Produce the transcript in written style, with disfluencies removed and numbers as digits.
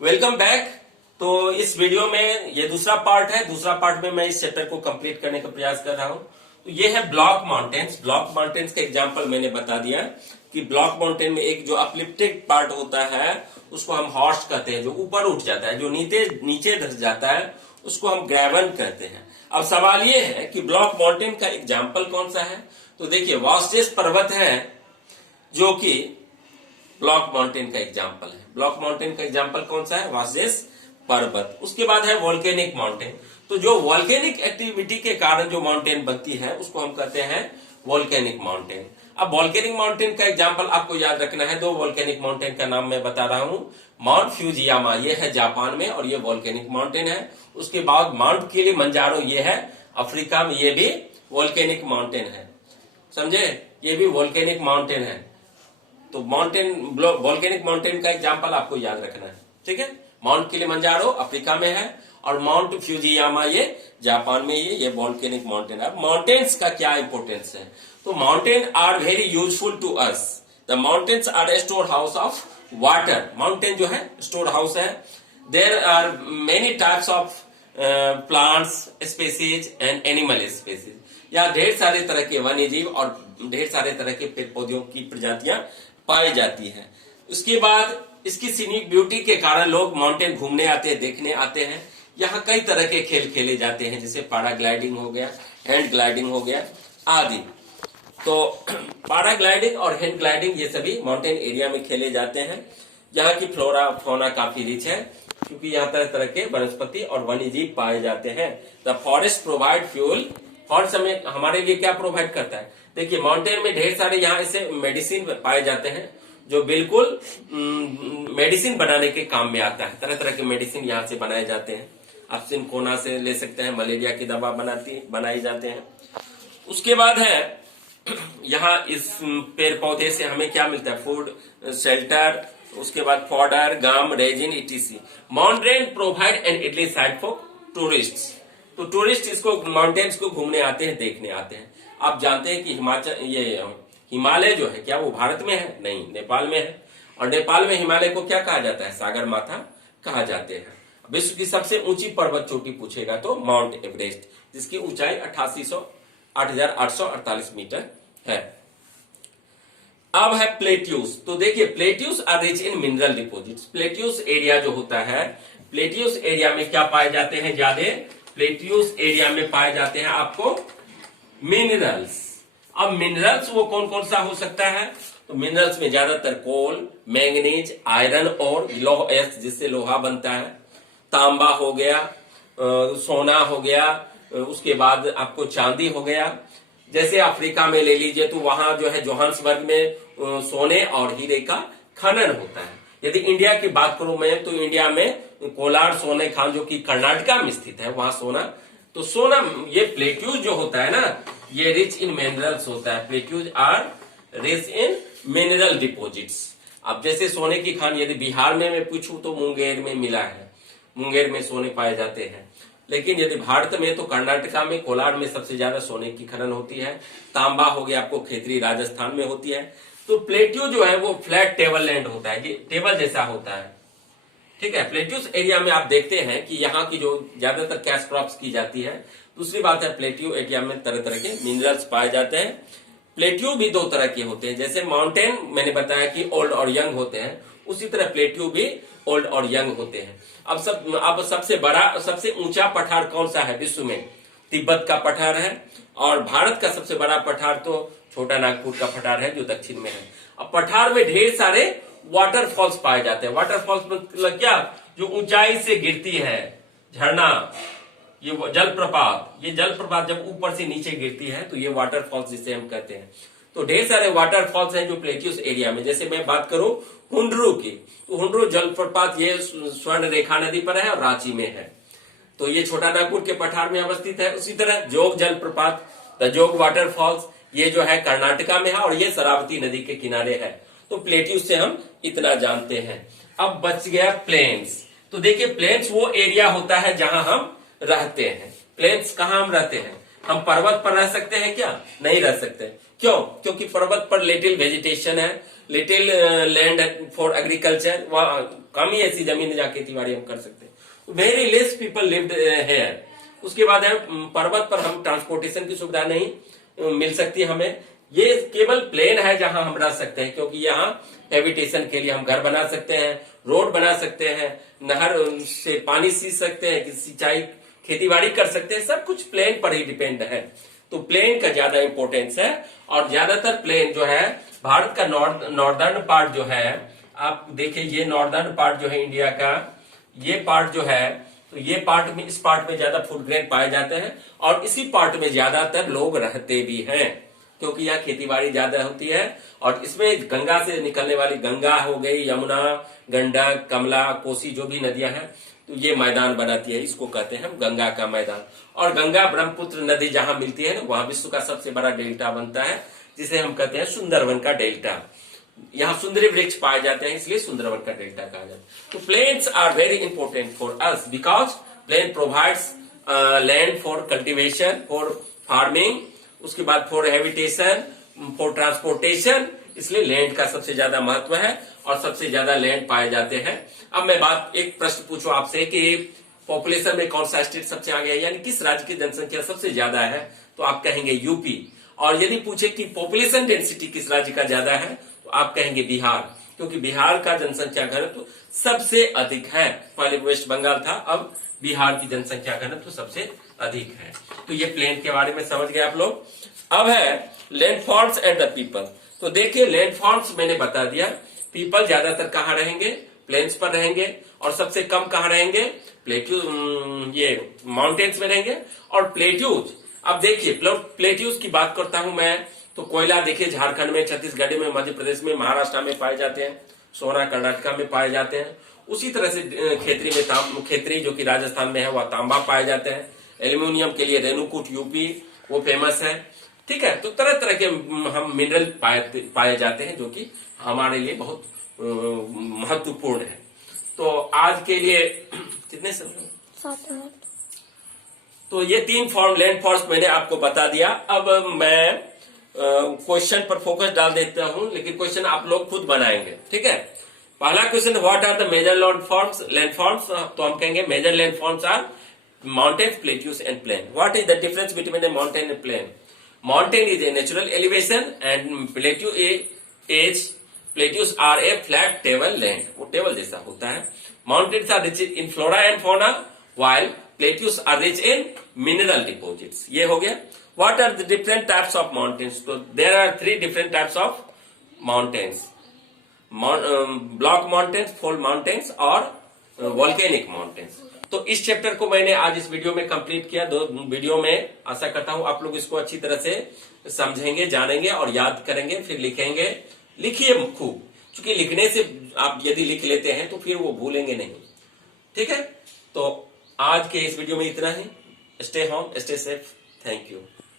Welcome back. तो इस video में ये दूसरा पार्ट है। दूसरा पार्ट में मैं इस चैप्टर को कंप्लीट करने का प्रयास कर रहा हूं। तो ये है ब्लॉक माउंटेन्स। ब्लॉक माउंटेन्स का एग्जांपल मैंने बता दिया कि ब्लॉक माउंटेन में एक जो अपलिफ्टेड पार्ट होता है उसको हम हॉर्स्ट कहते हैं, जो ऊपर उठ जाता है। जो नीचे धस जाता है उसको हम ग्रेवन कहते हैं। अब सवाल ये है कि ब्लॉक माउंटेन का एग्जाम्पल कौन सा है। तो देखिए, वॉस्टेस पर्वत है जो कि ब्लॉक माउंटेन का एग्जाम्पल है। ब्लॉक माउंटेन का एग्जाम्पल कौन सा है? वासेस पर्वत। उसके बाद है वोल्केनिक माउंटेन। तो जो वोल्केनिक एक्टिविटी के कारण जो माउंटेन बनती है उसको हम कहते हैं वोल्केनिक माउंटेन। अब वोल्केनिक माउंटेन का एग्जाम्पल आपको याद रखना है। दो वोल्केनिक माउंटेन का नाम मैं बता रहा हूं। माउंट फ्यूजियामा ये है जापान में और ये वोल्केनिक माउंटेन है। उसके बाद माउंट किलिमंजारो ये है अफ्रीका में, ये भी वोल्केनिक माउंटेन है। समझे? ये भी वोल्केनिक माउंटेन है। तो वोल्केनिक माउंटेन का एग्जाम्पल आपको याद रखना है, ठीक है। माउंट किलिमंजारो अफ्रीका में है और माउंट फ्यूजियामा ये जापान में ये वोल्केनिक माउंटेन है। माउंटेन्स का क्या इंपोर्टेंस है? तो mountain are very useful to us. The mountains are a store house of water. Mountain जो है स्टोर हाउस है। There are many types of plants species and animal species. या ढेर सारे तरह के वन्य जीव और ढेर सारे तरह के पेड़ पौधों की प्रजातियां पाई जाती है। उसके बाद इसकी सीनिक ब्यूटी के कारण लोग माउंटेन घूमने आते हैं, देखने आते हैं। यहाँ कई तरह के खेल खेले जाते हैं, जैसे पैराग्लाइडिंग हो गया, हैंड ग्लाइडिंग हो गया आदि। तो पैराग्लाइडिंग और हैंड ग्लाइडिंग ये सभी माउंटेन एरिया में खेले जाते हैं। यहाँ की फ्लोरा फौना काफी रिच है क्योंकि यहाँ तरह तरह के वनस्पति और वन्य जीव पाए जाते हैं। The forest provide fuel. Forest हमें हमारे लिए क्या प्रोवाइड करता है? देखिए, माउंटेन में ढेर सारे यहाँ ऐसे मेडिसिन पाए जाते हैं जो बिल्कुल मेडिसिन बनाने के काम में आता है। तरह तरह के मेडिसिन यहाँ से बनाए जाते हैं। आप सिनकोना से ले सकते हैं, मलेरिया की दवा बनाई जाते हैं। उसके बाद है यहाँ इस पेड़ पौधे से हमें क्या मिलता है? फूड, शेल्टर, उसके बाद fodder, gum, resin etc. Mountain provide an ideal site for tourist. तो टूरिस्ट इसको माउंटेन्स को घूमने आते हैं, देखने आते हैं। आप जानते हैं कि हिमालय जो है क्या वो भारत में है? नहीं, नेपाल में है। और नेपाल में हिमालय को क्या कहा जाता है? सागर माथा कहा जाते हैं। विश्व की सबसे ऊंची पर्वत चोटी पूछेगा तो माउंट एवरेस्ट, जिसकी ऊंचाई 8,848 मीटर है। अब है प्लेट्यूज। तो देखिए, plateaus are rich in mineral deposits. Plateaus area जो होता है, प्लेट्यूज एरिया में क्या पाए जाते हैं? ज्यादा प्लेट्यूज एरिया में पाए जाते हैं आपको मिनरल्स। अब मिनरल्स वो कौन कौन सा हो सकता है? तो मिनरल्स में ज्यादातर कोल, मैंगनीज, आयरन और लौह एर्थ जिससे लोहा बनता है, तांबा हो गया, सोना हो गया, उसके बाद आपको चांदी हो गया। जैसे अफ्रीका में ले लीजिए तो वहां जो है जोहान्सबर्ग में सोने और हीरे का खनन होता है। यदि इंडिया की बात करूं मैं तो इंडिया में कोलार सोने खान जो कि कर्नाटका में स्थित है, वहां सोना। तो सोना, ये प्लेट्यूज जो होता है ना, ये रिच इन मिनरल्स होता है। Plateaus are rich in mineral deposits. अब जैसे सोने की खान यदि बिहार में मैं पूछूं तो मुंगेर में मिला है, मुंगेर में सोने पाए जाते हैं। लेकिन यदि भारत में तो कर्नाटका में कोलार में सबसे ज्यादा सोने की खनन होती है। तांबा हो गया आपको खेतरी राजस्थान में होती है। तो प्लेट्यू जो है वो फ्लैट टेबल लैंड होता है, टेबल जैसा होता है, ठीक है। प्लेट्यूज एरिया में आप देखते हैं कि यहाँ की जो ज्यादातर कैश क्रॉप्स की जाती है। दूसरी बात है, प्लेट्यू एरिया में तरह तरह के मिनरल्स पाए जाते हैं। प्लेट्यू भी दो तरह के होते हैं। जैसे माउंटेन मैंने बताया कि ओल्ड और यंग होते हैं, उसी तरह प्लेट्यू भी ओल्ड और यंग होते हैं। अब सबसे ऊंचा पठार कौन सा है विश्व में? तिब्बत का पठार है। और भारत का सबसे बड़ा पठार तो छोटा नागपुर का पठार है जो दक्षिण में है। अब पठार में ढेर सारे वाटरफॉल्स पाए जाते हैं। वाटरफॉल्स मतलब क्या? जो ऊंचाई से गिरती है, झरना, ये जलप्रपात। ये जलप्रपात जब ऊपर से नीचे गिरती है तो ये वाटरफॉल्स जिसे हम कहते हैं। तो ढेर सारे वाटरफॉल्स हैं जो प्लेट्यूज एरिया में। जैसे मैं बात करूं हुंडरू की, तो हुंडरू जलप्रपात ये स्वर्ण रेखा नदी पर है और रांची में है। तो ये छोटा नागपुर के पठार में अवस्थित है। उसी तरह जोग जलप्रपात, द जोग वाटरफॉल्स, ये जो है कर्नाटका में है और ये शरावती नदी के किनारे है। तो प्लेट्यूज से हम इतना जानते हैं। अब बच गया प्लेन्स। तो देखिए, प्लेन्स वो एरिया होता है जहां हम रहते हैं। प्लेन्स कहां हम रहते हैं? हम पर्वत पर रह सकते हैं क्या? नहीं रह सकते। क्यों? क्योंकि पर्वत पर लिटिल वेजिटेशन है, लिटिल लैंड फॉर एग्रीकल्चर, कम ही ऐसी जमीन है जहाँ खेती बाड़ी हम कर सकते हैं। Very less people lived hair. उसके बाद है पर्वत पर हम ट्रांसपोर्टेशन की सुविधा नहीं मिल सकती हमें। ये केवल प्लेन है जहां हम रह सकते हैं, क्योंकि यहाँ हैबिटेशन के लिए हम घर बना सकते हैं, रोड बना सकते हैं, नहर से पानी सींच सकते हैं, सिंचाई खेती बाड़ी कर सकते हैं, सब कुछ प्लेन पर ही डिपेंड है। तो प्लेन का ज्यादा इंपॉर्टेंस है। और ज्यादातर प्लेन जो है भारत का नॉर्दर्न पार्ट जो है, आप देखिए ये नॉर्दर्न पार्ट जो है इंडिया का, ये पार्ट जो है, तो ये पार्ट में, इस पार्ट में ज्यादा फूड ग्रेन पाए जाते हैं और इसी पार्ट में ज्यादातर लोग रहते भी हैं, क्योंकि यहाँ खेती बाड़ी ज्यादा होती है। और इसमें गंगा से निकलने वाली, गंगा हो गई, यमुना, गंडक, कमला, कोसी, जो भी नदियां हैं, तो ये मैदान बनाती है, इसको कहते हैं हम गंगा का मैदान। और गंगा ब्रह्मपुत्र नदी जहां मिलती है ना, वहां विश्व का सबसे बड़ा डेल्टा बनता है, जिसे हम कहते हैं सुंदरवन का डेल्टा। यहाँ सुंदरी वृक्ष पाए जाते हैं, इसलिए सुंदरवन का डेल्टा कहा जाता है। तो plains are very important for us because plain provides land for cultivation, for farming, उसके बाद फॉर हैबिटेशन, फॉर ट्रांसपोर्टेशन, इसलिए लैंड का सबसे ज्यादा महत्व है और सबसे ज्यादा लैंड पाए जाते हैं। अब मैं एक प्रश्न पूछूं आपसे कि पॉपुलेशन में कौन सा स्टेट सबसे आगे है, यानी किस राज्य की जनसंख्या सबसे ज्यादा है, तो आप कहेंगे यूपी। और यदि पूछे कि पॉपुलेशन डेंसिटी किस राज्य का ज्यादा है, तो आप कहेंगे बिहार, क्योंकि बिहार का जनसंख्या घनत्व सबसे अधिक है। पहले वेस्ट बंगाल था, अब बिहार की जनसंख्या घनत्व सबसे अधिक है। तो ये प्लेन के बारे में समझ गए आप लोग। अब है लैंडफॉर्म्स एंड द पीपल। तो देखिए लैंडफॉर्म्स मैंने बता दिया, पीपल ज्यादातर कहाँ रहेंगे, प्लेन्स पर रहेंगे, और सबसे कम कहाँ रहेंगे, प्लेट्यू, ये माउंटेन्स में रहेंगे। और प्लेट्यूज, अब देखिए प्लेट्यूज की बात करता हूं मैं, तो कोयला देखिए झारखंड में, छत्तीसगढ़ में, मध्य प्रदेश में, महाराष्ट्र में पाए जाते हैं, सोना कर्नाटका में पाए जाते हैं। उसी तरह से खेतरी जो कि राजस्थान में है, वह तांबा पाए जाते हैं। एल्यूमिनियम के लिए रेणुकूट यूपी वो फेमस है, ठीक है। तो तरह तरह के हम मिनरल पाए जाते हैं, जो कि हमारे लिए बहुत महत्वपूर्ण है। तो आज के लिए कितने समय, 7 मिनट। तो ये 3 फॉर्म लैंड फॉर्म्स मैंने आपको बता दिया। अब मैं क्वेश्चन पर फोकस डाल देता हूं, लेकिन क्वेश्चन आप लोग खुद बनाएंगे, ठीक है। पहला question, what are the major land forms, तो हम कहेंगे major land forms are mountains, plateaus and plain. What is the difference between a mountain and plain? Mountain is a natural elevation and plateaus are a flat table land, वो table जैसा होता है। Mountains are rich in flora and fauna while plateaus are rich in mineral deposits. ये हो गया। What are the different types of mountains? So there are 3 different types of mountains: block mountains, fold mountains और volcanic mountains. तो इस chapter को मैंने आज इस वीडियो में कंप्लीट किया, 2 वीडियो में। आशा करता हूं आप लोग इसको अच्छी तरह से समझेंगे, जानेंगे और याद करेंगे, फिर लिखेंगे। लिखिए खूब, क्योंकि लिखने से आप यदि लिख लेते हैं तो फिर वो भूलेंगे नहीं, ठीक है। तो आज के इस वीडियो में इतना ही। Stay home, stay safe, thank you.